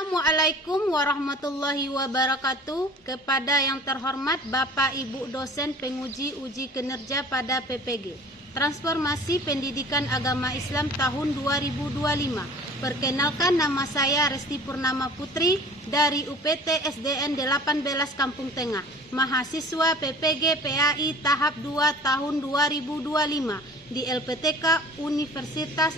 Assalamualaikum warahmatullahi wabarakatuh. Kepada yang terhormat Bapak Ibu dosen penguji uji kinerja pada PPG Transformasi Pendidikan Agama Islam tahun 2025. Perkenalkan, nama saya Resti Purnama Putri dari UPT SDN 18 Kampung Tengah, mahasiswa PPG PAI tahap 2 tahun 2025 di LPTK Universitas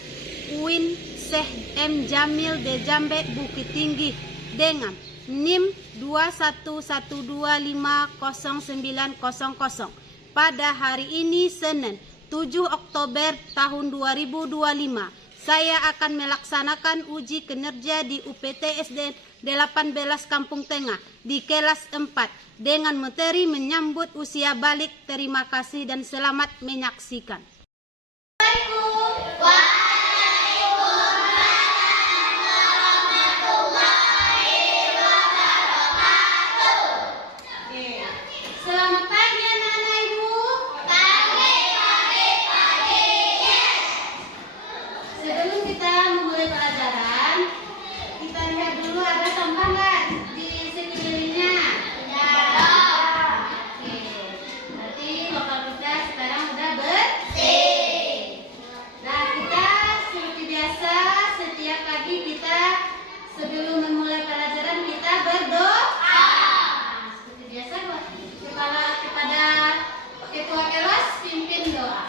UIN Syekh M. Jamil de Jambe Bukit Tinggi dengan NIM 211250900 pada hari ini Senin 7 Oktober tahun 2025. Saya akan melaksanakan uji kinerja di UPT SDN 18 Kampung Tengah di kelas 4 dengan materi menyambut usia balik. Terima kasih dan selamat menyaksikan. Selamat pagi anak-anak ibu. Pagi. Yes. Sebelum kita memulai pelajaran, kita lihat dulu ada sampah nggak di sekelilingnya? Ada. Oke. Berarti lokal kita sekarang udah bersih. Nah, kita seperti biasa setiap pagi kita sebelum memulai pelajaran kita berdoa. Seperti biasa kepada ketua kelas pimpin doa.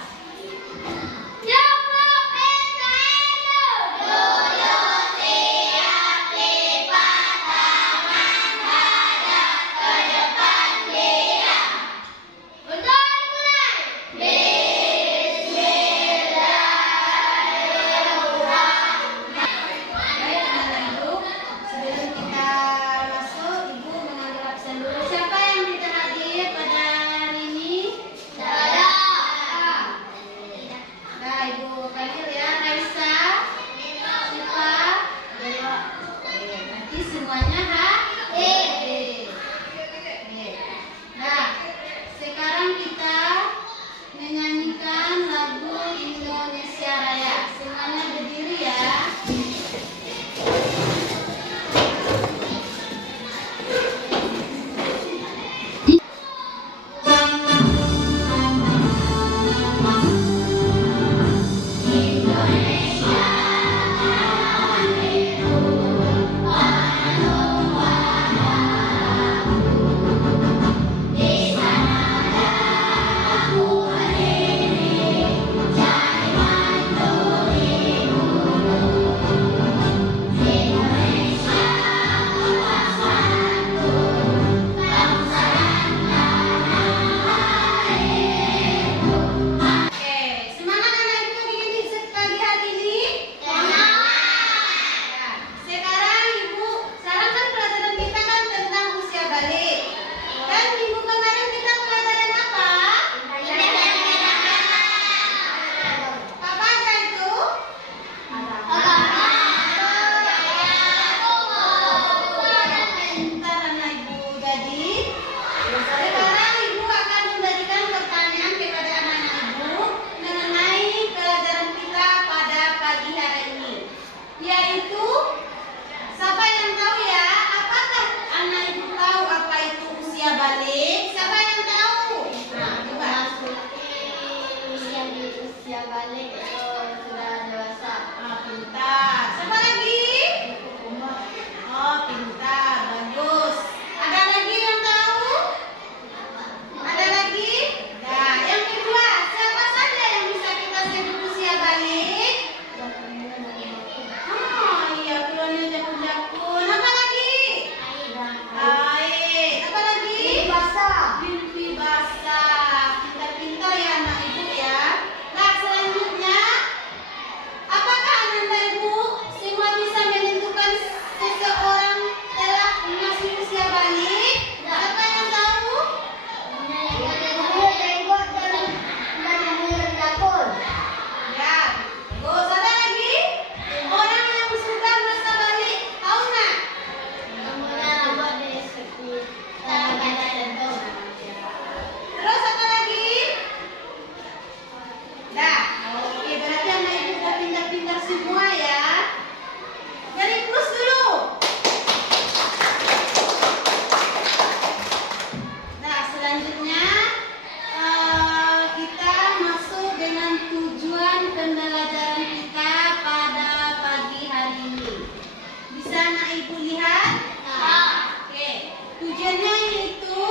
Ibu lihat? Oke. Tujuannya yaitu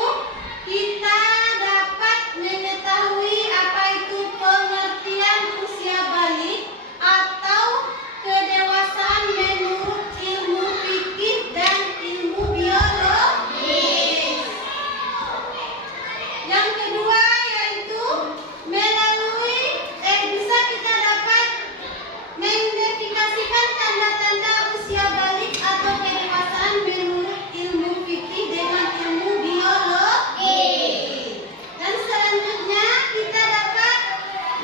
kita dapat mengetahui apa itu pengertian usia balik atau kedewasaan menurut ilmu fikih dan ilmu biologi. Yang kedua yaitu bisa kita dapat mengidentifikasikan tanda-tanda usia balik atau kedewasaan menurut ilmu fikih dengan ilmu biologi. Dan selanjutnya kita dapat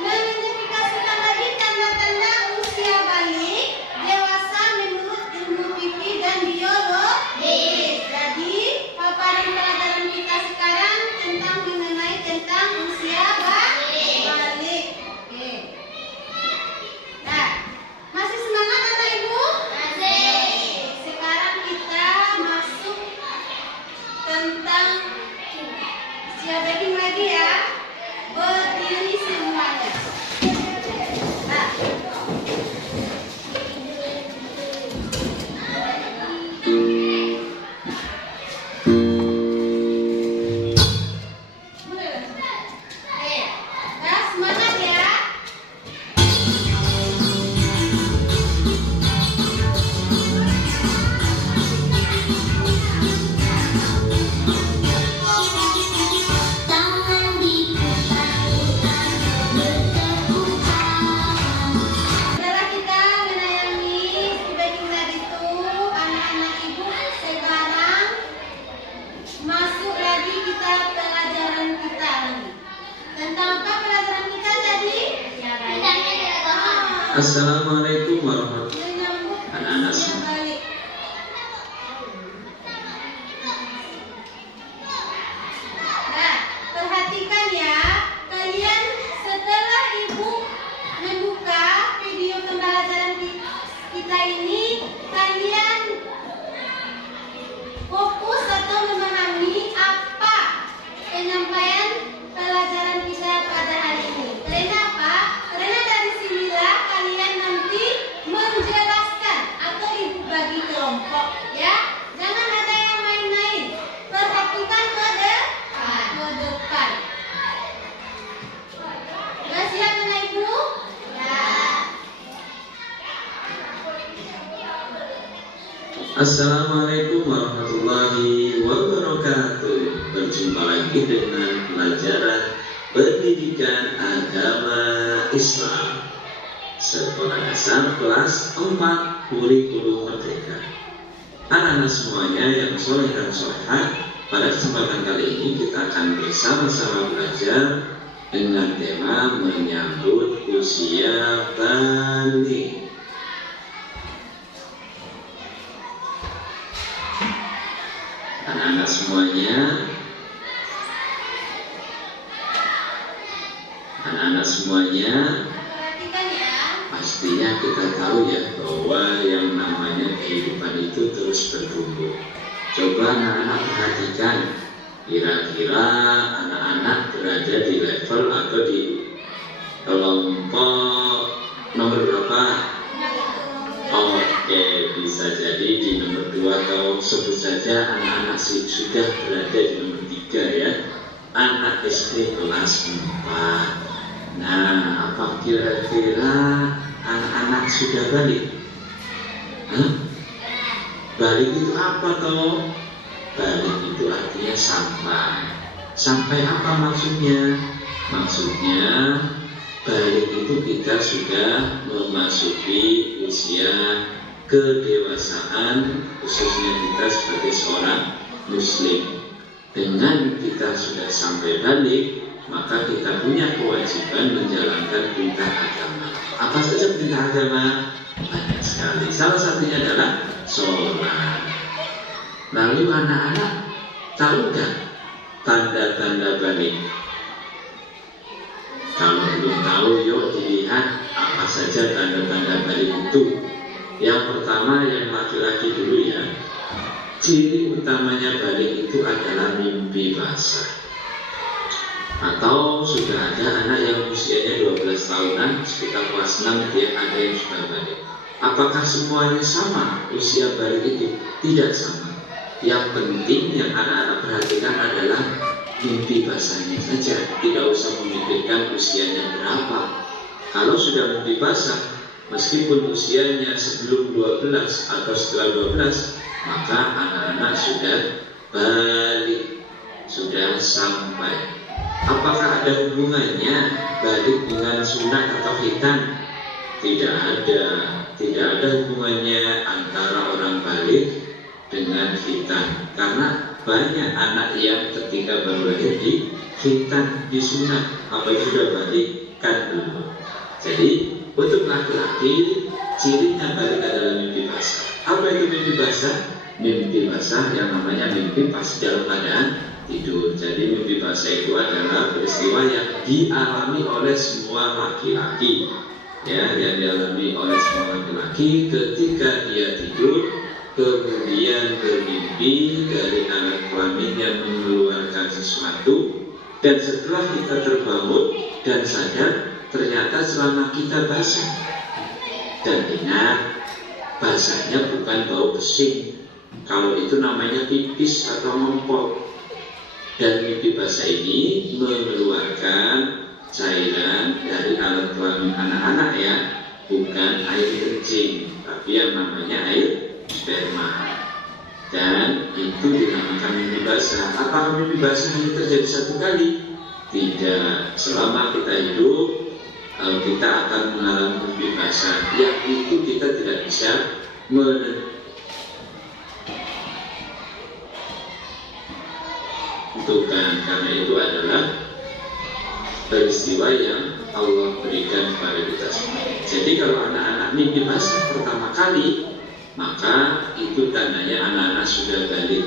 mengidentifikasikan lagi tanda-tanda usia balik dewasa menurut ilmu fikih dan biologi. Jadi paparan pelajaran kita sekarang tentang usia balik. Oke. Nah, masih semangat Bapak Ibu? Masih. Sekarang kita masuk tentang usia balik lagi ya. Berdiri semuanya. Nah. Nah, semangat ya. Setelah kita menayangi speaking tadi itu, anak-anak Ibu sekarang masuk lagi kita pelajaran kita lagi. Tentang apa pelajaran kita tadi? Assalamualaikum warahmatullahi Menyambut Anak-anak usia semua. balik. Nah, perhatikan ya, kalian setelah Ibu membuka video pembelajaran kita ini, kalian fokus atau memahami apa penyampaian pelajaran kita pada hari ini. Karena apa? Karena dari sinilah kalian nanti menjelaskan atau Ibu bagi kelompok ya. Jangan ada yang main-main. Perhatikan ke depan. Sudah siap anak Ibu? Ya. Assalamualaikum warahmatullahi wabarakatuh. Berjumpa lagi dengan pelajaran pendidikan agama Islam sekolah dasar kelas 4 kurikulum merdeka. Anak-anak semuanya yang soleh dan solehah, pada kesempatan kali ini kita akan bersama-sama belajar dengan tema menyambut usia balik. Anak-anak semuanya, Perhatikan ya. pastinya kita tahu ya bahwa yang namanya kehidupan itu terus bertumbuh. Coba anak-anak perhatikan, kira-kira anak-anak berada di level atau di kelompok nomor berapa? Oke, bisa jadi di nomor 2 atau sebut saja anak-anak sudah berada di nomor 3 ya. Anak SD kelas 4. Nah, apa kira-kira anak-anak sudah balik? Balik itu apa toh? Balik itu artinya sampai. Sampai apa maksudnya? Maksudnya balik itu kita sudah memasuki usia kedewasaan, khususnya kita sebagai seorang muslim. Dengan kita sudah sampai balik, maka kita punya kewajiban menjalankan perintah agama. Apa saja perintah agama? Banyak sekali. Salah satunya adalah sholat. Lalu anak-anak tahu nggak tanda-tanda balik? Kalau belum tahu, yuk dilihat apa saja tanda-tanda balik itu. Yang pertama yang laki-laki dulu ya. Ciri utamanya balik itu adalah mimpi basah. Atau sudah ada anak yang usianya 12 tahunan, sekitar kelas 6 dia ada yang sudah balik. Apakah semuanya sama usia balik itu? tidak sama. Yang penting yang anak-anak perhatikan adalah mimpi basahnya saja, tidak usah memikirkan usianya berapa. Kalau sudah mimpi basah, meskipun usianya sebelum 12 atau setelah 12, maka anak-anak sudah balik, sudah sampai. Apakah ada hubungannya balik dengan sunat atau khitan? Tidak ada. Tidak ada hubungannya antara orang balik dengan khitan, karena banyak anak yang ketika baru lahir di khitan, disunat, apa itu sudah balik? Kan belum. Jadi untuk laki-laki cirinya balik adalah mimpi basah. Apa itu mimpi basah? Mimpi basah yang namanya mimpi pas dalam keadaan tidur. Jadi mimpi basah itu adalah peristiwa yang dialami oleh semua laki-laki, ya, yang dialami oleh semua laki-laki ketika dia tidur, kemudian bermimpi dari alat kelamin yang mengeluarkan sesuatu, dan setelah kita terbangun dan sadar, ternyata selama kita basah. Dan ingat, basahnya bukan bau pesing, kalau itu namanya pipis atau ngompol. Dan mimpi basah ini mengeluarkan cairan dari alat kelamin anak-anak, ya, bukan air kencing, tapi yang namanya air sperma. Dan itu dinamakan mimpi basah. Apakah mimpi basah hanya terjadi satu kali? Tidak. Selama kita hidup, kita akan mengalami mimpi basah. Yang itu kita tidak bisa menentukan, karena itu adalah peristiwa yang Allah berikan kepada kita semua. Jadi kalau anak-anak mimpi basah pertama kali, maka itu tandanya anak-anak sudah balik.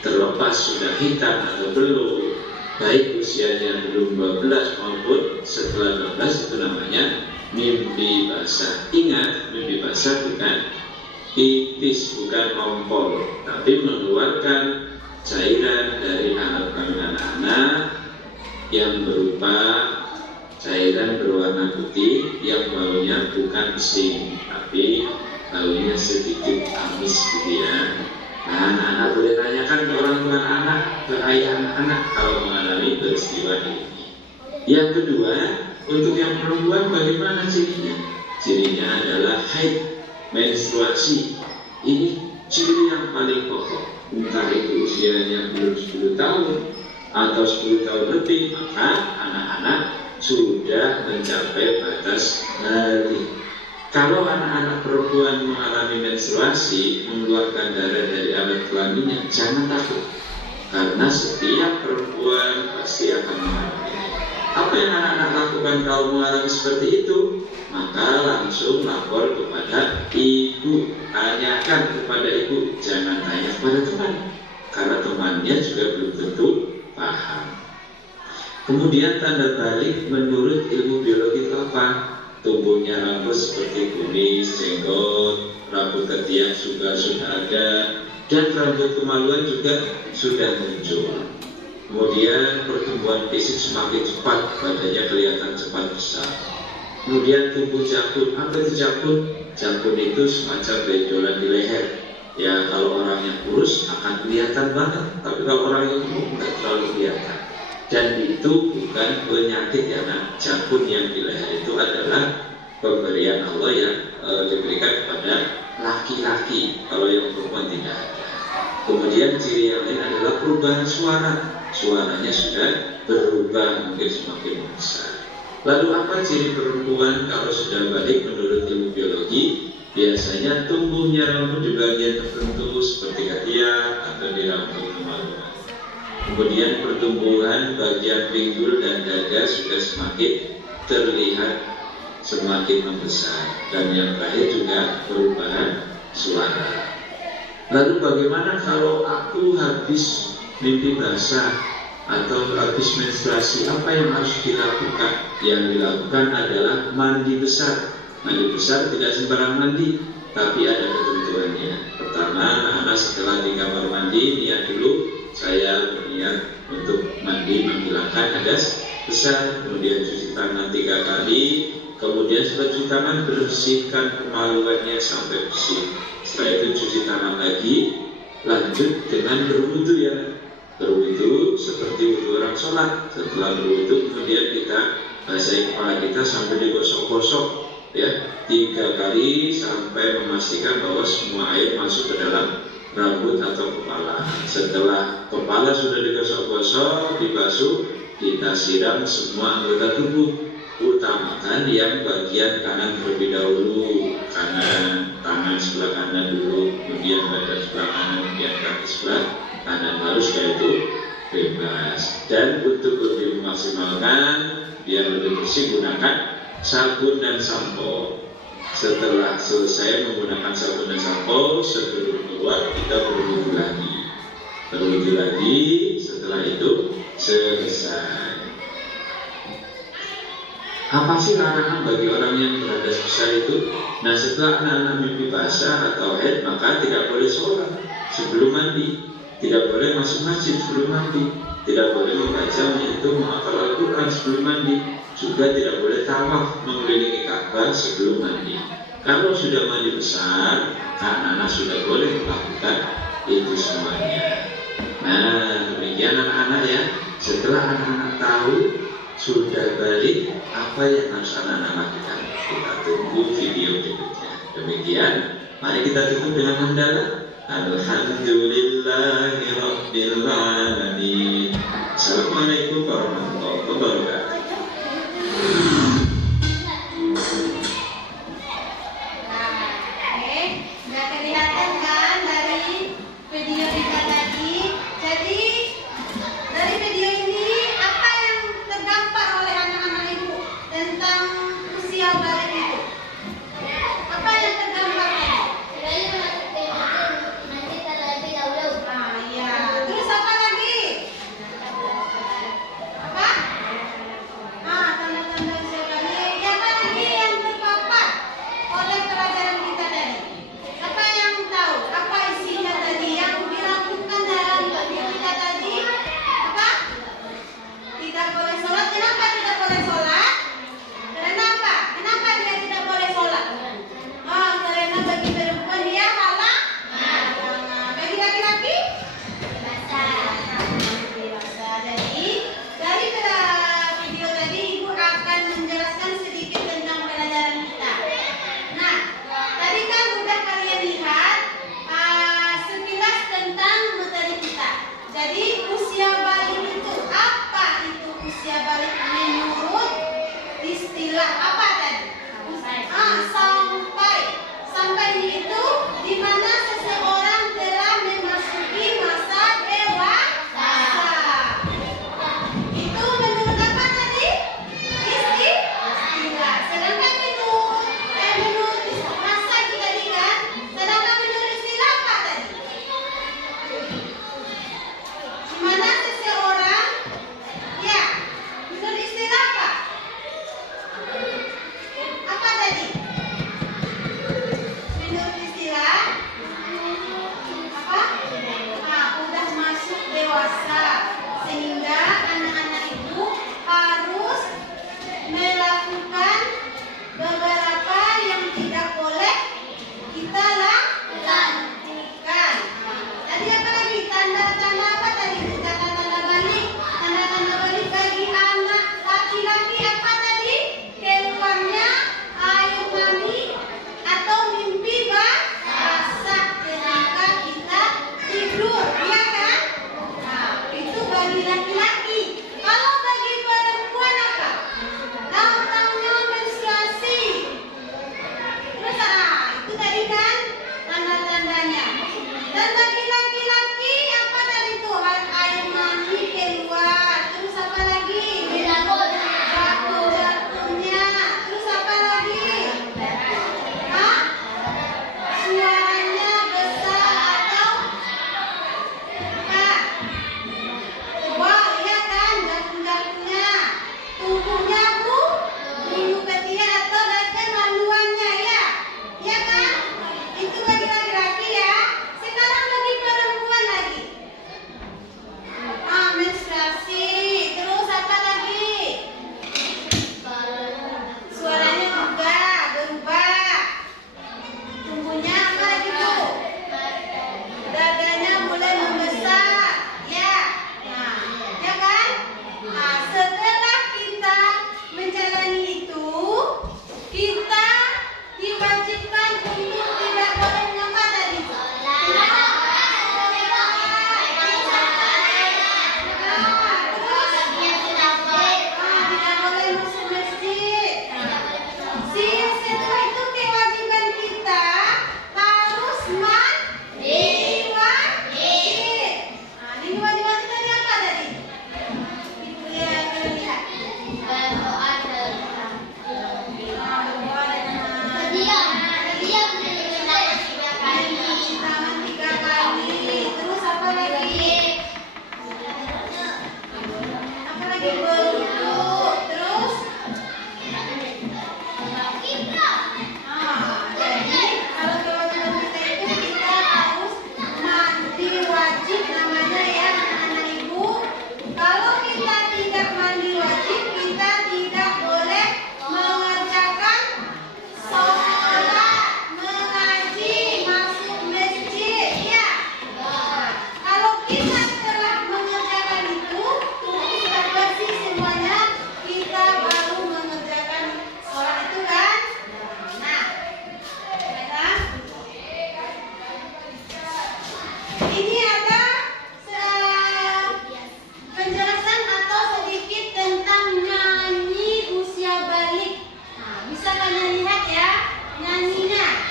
Terlepas sudah hitam atau belum, baik usianya belum 12 maupun setelah 12, itu namanya mimpi basah. Ingat, mimpi basah bukan pipis, bukan ngompol, tapi mengeluarkan cairan dari alat kelamin anak-anak yang berupa cairan berwarna putih yang baunya bukan pesing, tapi baunya sedikit amis gitu ya. Nah, anak-anak boleh tanyakan ke orang tua anak, ke ayah anak-anak kalau mengalami peristiwa ini. Yang kedua, untuk yang perempuan bagaimana cirinya? Cirinya adalah haid, menstruasi. Ini ciri yang paling pokok. Entah itu usianya belum 10 tahun atau 10 tahun lebih, maka anak-anak sudah mencapai batas haid. Kalau anak-anak perempuan mengalami menstruasi, mengeluarkan darah dari alat kelaminnya, jangan takut, karena setiap perempuan pasti akan mengalami. Apa yang anak-anak lakukan kalau mengalami seperti itu? Maka langsung lapor kepada ibu, tanyakan kepada ibu, jangan tanya kepada teman, karena temannya juga belum tentu paham. Kemudian tanda balik menurut ilmu biologi itu apa? Tumbuhnya rambut seperti kumis, jenggot, rambut ketiak sudah ada, dan rambut kemaluan juga sudah muncul. Kemudian pertumbuhan fisik semakin cepat, badannya kelihatan cepat besar. Kemudian tumbuh jakun. Apa itu jakun? Jakun itu semacam benjolan di leher. Ya, kalau orangnya kurus akan kelihatan banget, tapi kalau orangnya gemuk nggak terlalu kelihatan. Dan itu bukan penyakit ya, nah, jakun yang di leher itu adalah pemberian Allah yang diberikan kepada laki-laki, kalau yang perempuan tidak ada. Kemudian ciri yang lain adalah perubahan suara. Suaranya sudah berubah, mungkin semakin besar. Lalu apa ciri perempuan kalau sudah balik menurut ilmu biologi? Biasanya tumbuhnya rambut di bagian tertentu seperti ketiak atau di rambut kemaluan. Kemudian pertumbuhan bagian pinggul dan dada sudah semakin terlihat semakin membesar. Dan yang terakhir juga perubahan suara. Lalu bagaimana kalau aku habis mimpi basah atau habis menstruasi? Apa yang harus dilakukan? Yang dilakukan adalah mandi besar. Mandi besar tidak sembarang mandi, tapi ada ketentuannya. Pertama, anak setelah di kamar mandi, niat dulu, saya berniat untuk mandi menghilangkan hadas besar, kemudian cuci tangan 3 kali, Kemudian setelah cuci tangan, bersihkan kemaluannya sampai bersih. Setelah itu cuci tangan lagi, lanjut dengan berwudu ya. Berwudu seperti wudu orang sholat. Setelah berwudu kemudian kita basahi kepala kita sampai digosok-gosok ya 3 kali sampai memastikan bahwa semua air masuk ke dalam rambut atau kepala. Setelah kepala sudah digosok-gosok, dibasuh, kita siram semua anggota tubuh. Utamakan yang bagian kanan terlebih dahulu, kanan, tangan sebelah kanan dulu, kemudian badan sebelah kanan, kemudian kaki sebelah kanan, baru setelah itu bebas. Dan untuk lebih memaksimalkan biar lebih bersih, gunakan sabun dan sampo. Setelah selesai menggunakan sabun dan sampo, sebelum keluar kita berwudu lagi. Berwudu lagi, setelah itu selesai. Apa sih larangan bagi orang yang berhadas besar itu? Nah, setelah anak-anak mimpi basah atau haid, maka tidak boleh sholat sebelum mandi, tidak boleh masuk masjid sebelum mandi, tidak boleh membaca itu menghafal Al-Quran sebelum mandi, juga tidak boleh tawaf mengelilingi Ka'bah sebelum mandi. Kalau sudah mandi besar, anak-anak sudah boleh melakukan itu semuanya. Nah, demikian anak-anak ya. Setelah anak-anak tahu sudah balik, apa yang harus anak-anak lakukan? Kita tunggu video berikutnya. Demikian, mari kita tutup dengan hamdalah. Alhamdulillahirabbil alamin. Assalamualaikum warahmatullahi wabarakatuh. Sudah kelihatan kan dari video kita tadi. Jadi dari video ini apa yang terdapat oleh anak-anak ibu tentang usia balik itu? Apa yang terdapat? Ah, ya. Terus apa lagi? Apa? Ah, tanda-tanda usia balik. Apa lagi yang terpapat oleh pelajaran kita tadi? Apa yang tahu? Apa isinya tadi yang dilakukan dalam video kita tadi? Apa? Tidak boleh sholat. Kenapa tidak boleh sholat? Kenapa? Kenapa dia tidak boleh sholat? Oh, karena bagi perempuan dia halang. Bagi laki-laki? Dewasa. Jadi dari video tadi ibu akan menjelaskan sedikit tentang pelajaran kita. Nah, tadi kan udah kalian lihat sekilas tentang materi kita. Jadi usia balik itu apa? Itu usia balik menurut istilah apa tadi? Sampai itu di mana seseorang telah memasuki masa dewasa. Itu menurut apa tadi? Istilah. Sedangkan itu menurut masa itu tadi kan. Sedangkan menurut istilah apa tadi? Di mana seseorang, ya, menurut istilah apa? Apa tadi? Menurut istilah apa? Udah masuk dewasa, sehingga anak-anak itu harus melakukan beberapa yang tidak boleh kita lakukan. Tadi apa lagi? Tanda-tanda apa tadi? Tanda-tanda balik. Tanda-tanda balik bagi anak laki-laki apa tadi? Keluarnya air mani atau mimpi basah ketika kita tidur, ya kan? Nah, itu bagi laki-laki. Kalau bagi perempuan apa? Datangnya menstruasi. Terus itu tadi kan tanda-tandanya. Dan bagi laki-laki ini ada penjelasan atau sedikit tentang nyanyi usia balik. Nah, bisa kalian lihat ya nyanyinya.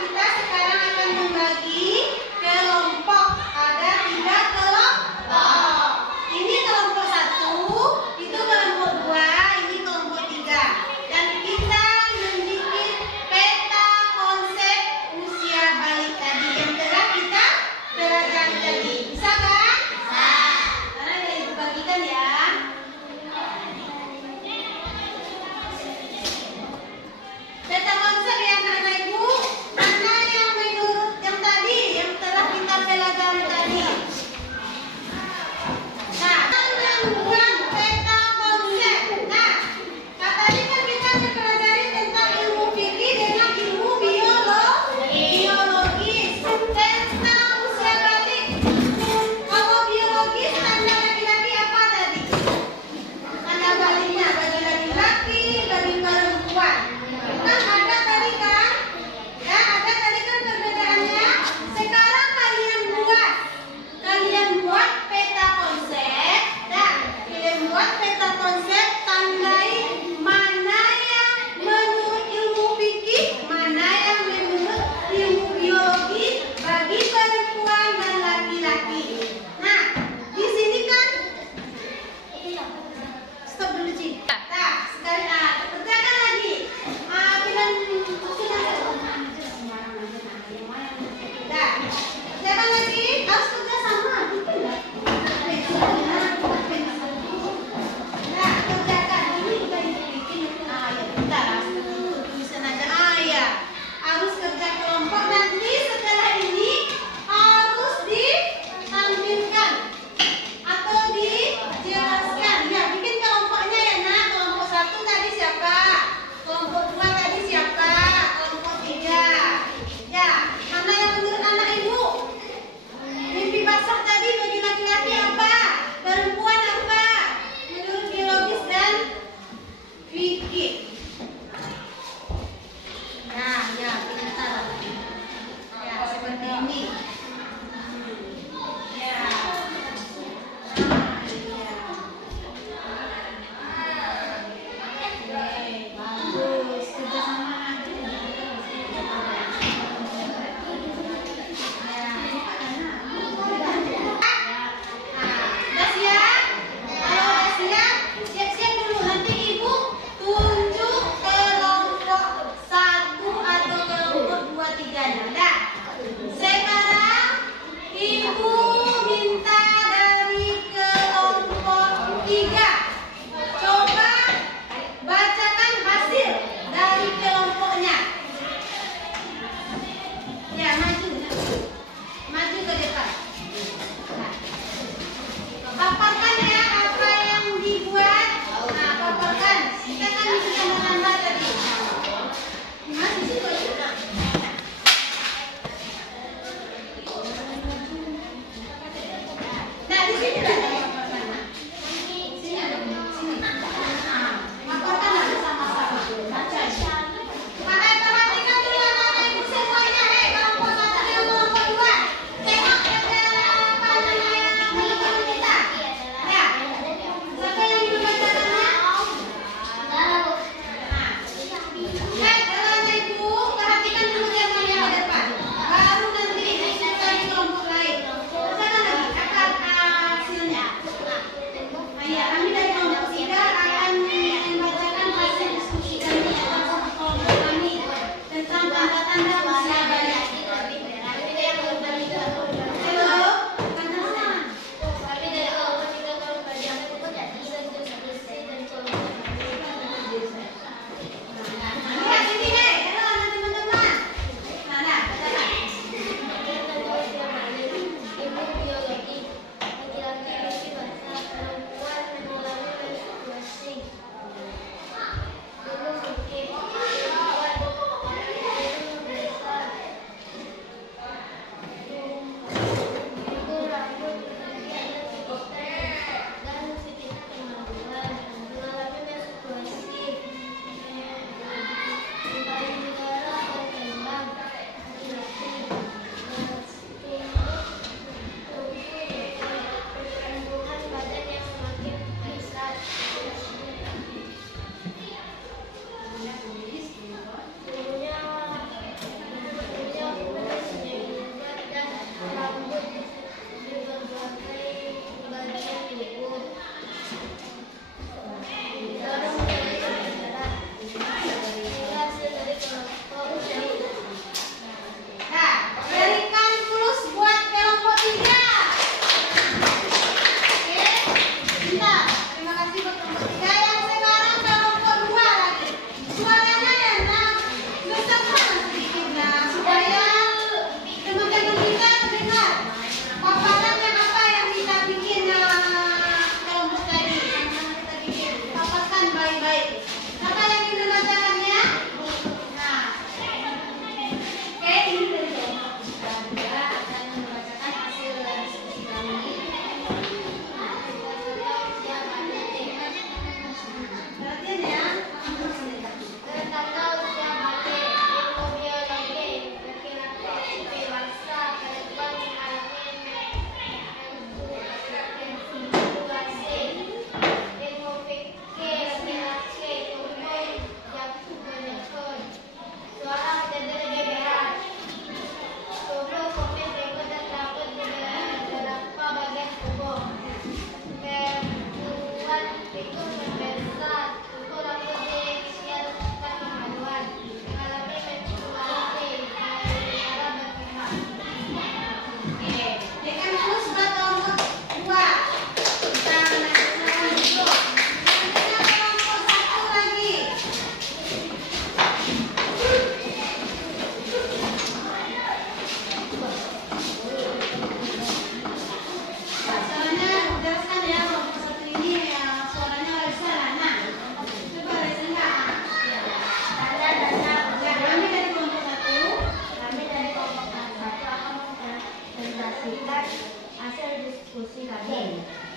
Kita sekarang akan membagi kelompok. Ada 3 kelompok. Ini kelompok 1, itu kelompok 2, ini kelompok 3. Dan kita membuat peta konsep usia balik tadi yang telah kita pelajari tadi. Bisa kan? Bisa. Karena ada ibu bagikan ya. Peta konsep ya anak-anak ibu, mana yang menurut yang tadi, yang telah kita pelajari tadi. Nah, membuat peta konsep. Nah, tadi kan kita mempelajari tentang ilmu fikih dengan ilmu biologis tentang usia balik. Kalau biologis tanda laki-laki apa tadi? Tanda baliknya bagi laki-laki, bagi perempuan. Kan ada tadi kan? Ya, ada tadi kan perbedaannya. Sekarang kalian buat peta konsep. Nah, kalian buat peta konsep, tandai mana yang menurut ilmu fikih, mana yang menurut ilmu biologi bagi perempuan dan laki-laki. Nah, di sini kan stop dulu, Ci. Nah, sekali kerjakan lagi. Bilang nah, kerjakan lagi. Harus kerja sama. Nah, kerjakan ini kita bikin. Ya bentar, tulisan aja. Ya, harus kerja kelompok. Nanti setelah ini harus ditampilkan atau dijelaskan. Ya, bikin kelompoknya ya, nah. Kelompok 1 tadi siapa? Kelompok 2 tadi siapa? Kelompok 3. Ya, mana yang menurut anak ibu? Mimpi basah tadi bagi laki-laki apa? Perempuan apa? Menurut biologis dan fikih. Nah, ya, pintar. Ya, seperti ini. Ya. Bagus, kerja sama aja. Udah siap? Kalau udah siap, siap-siap dulu. Nanti ibu tunjuk kelompok 1 atau kelompok 2, 3-nya. Dah. Sekarang ibu minta dari kelompok 3. Coba bacakan hasil dari kelompoknya. Ya, maju ke depan. Nah, paparkan ya apa yang dibuat. Nah, paparkan. Kita kan bisa tanda-tanda tadi. Masih sih juga. Nah, di sini ada paparkan. Sini ada sini. Nah, paparkan lah sama-sama. Baca. Perhatikan dulu anak-anak ibu semuanya. Kelompok 1 dan kelompok 2. Tengok apa yang menurut kita. Ya. Siapa yang ingin membacakannya? Nah. Baik, anak-anak ibu, perhatikan dulu yang ke depan. Baru nanti kita di kelompok lain. Bacakan lagi apa hasilnya.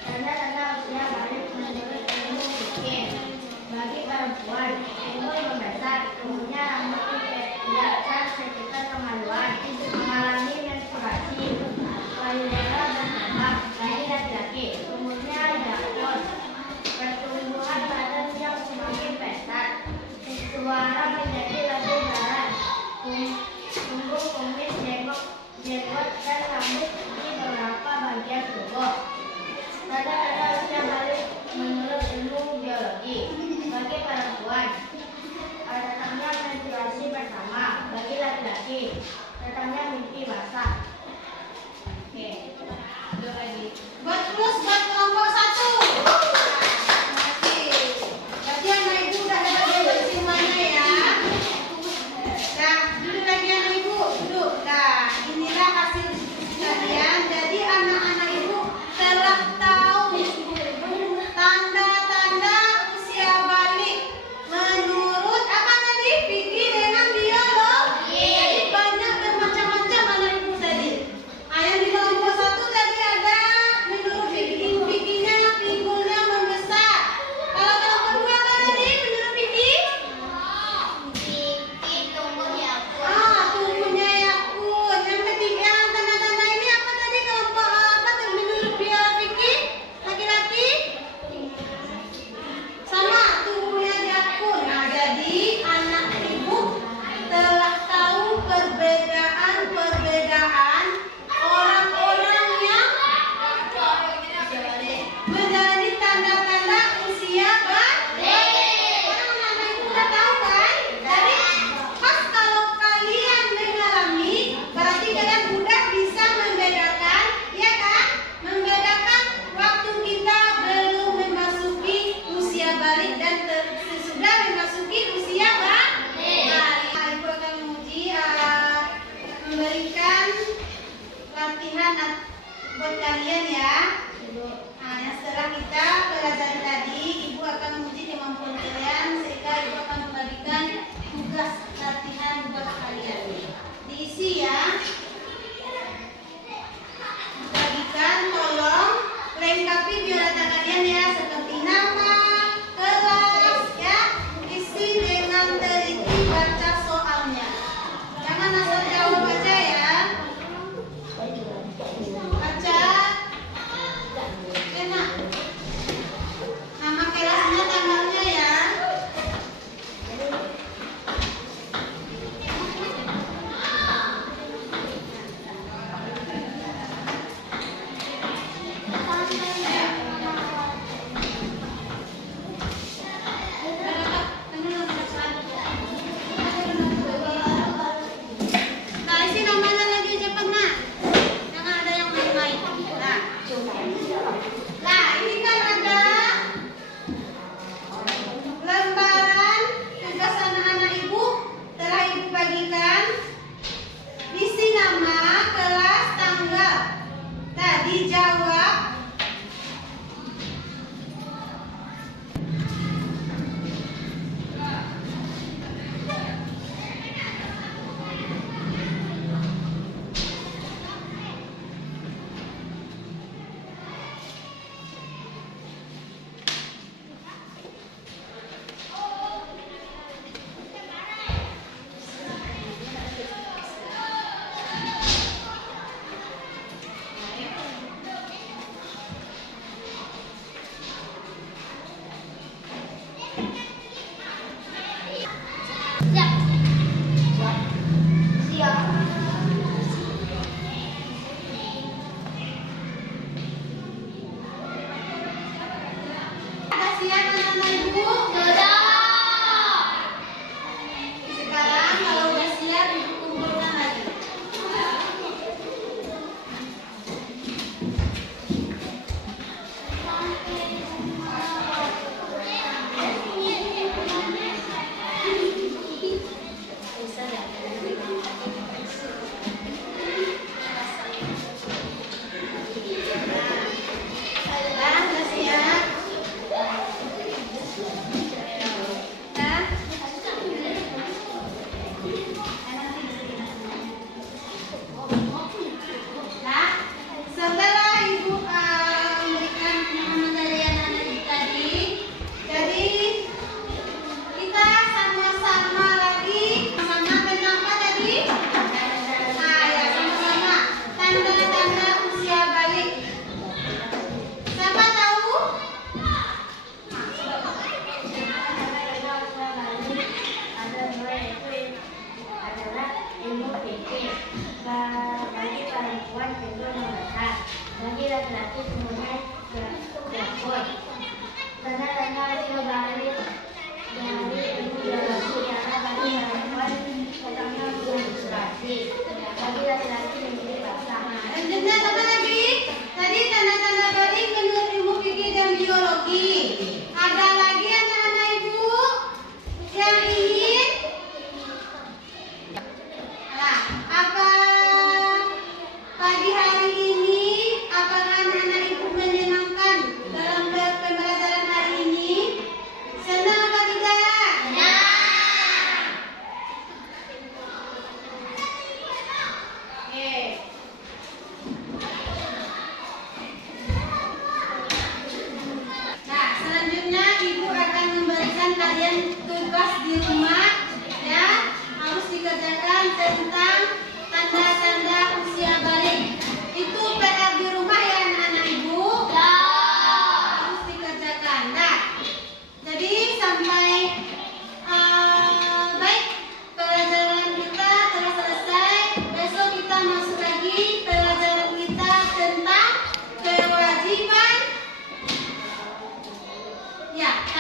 Tanda-tanda usia balik menurut ilmu fikih. Bagi perempuan, umur membesar, umurnya rambut tidak sekitar kemaluan, mengalami menstruasi, payudara bertambah. Bagi laki-laki, umurnya jauh, pertumbuhan badan yang semakin pesat, suara menjadi lebih berat, tumbuh kumis, jenggot dan rambut di beberapa bagian tubuh. Tanda-tanda usia balik menurut ilmu biologi. Bagi perempuan, datangnya menstruasi pertama. Bagi laki-laki, datangnya mimpi basah. Oke, Dua lagi. Buat terus buat kelompok 1. Terima kasih. Berarti anak ibu udah dapat jawaban semuanya ya. Nah, duduk lagi anak ibu, duduk. Nah, inilah hasil diskusi kalian. Jadi anak-anak ibu telah tahu tanda-tanda usia balik menurut apa tadi? Fikih dengan biologi. Jadi banyak bermacam-macam anak ibu tadi. Yang di kelompok 1 tadi ada menurut fikihnya pinggulnya membesar. Kalau kelompok 2 apa tadi menurut fikih? Tumbuhnya yakut. Yang ketiga tanda-tanda ini apa tadi kelompok apa tuh menurut fikih? Laki-laki? Sama tumbuhnya yakut. Nah, jadi anak ibu telah tahu perbedaan orang-orang yang menjalani tanda-tanda usia balik. Anak-anak ibu udah tahu kan? Jadi pas kalau kalian mengalami, berarti kalian udah bisa membedakan, ya kan? Membedakan waktu kita belum memasuki usia balik dan sesudah memasuki usia balik. Nah, ibu akan menguji memberikan latihan buat kalian ya. Nah, yang setelah kita pelajari tadi, ibu akan menguji kemampuan kalian sehingga ibu akan membagikan tugas latihan buat kalian. Diisi ya. Bagikan, tolong lengkapi biodata kalian ya, seperti nama, kelas ya. Isi dengan teliti, baca soalnya. Jangan asal jawab aja ya. Baca. Enak. Nama kelasnya, tanggalnya ya. Nah, isi namanya lagi cepat nak. Jangan ada yang main-main. Nah, ini kan ada lembaran tugas anak-anak ibu telah ibu bagikan. Isi nama, kelas, tanggal. Nah, dijawab. Ada siap anak-anak ibu? Sekarang kalau udah siap ibu kumpulkan lagi.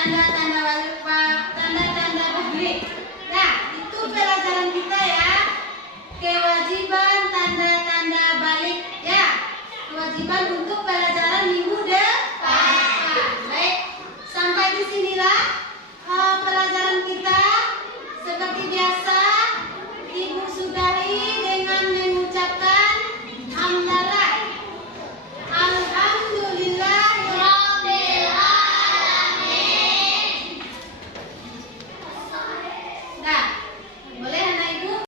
tanda-tanda balik Pak, tanda-tanda balik. Nah, itu pelajaran kita ya. Kewajiban tanda-tanda balik ya. Kewajiban untuk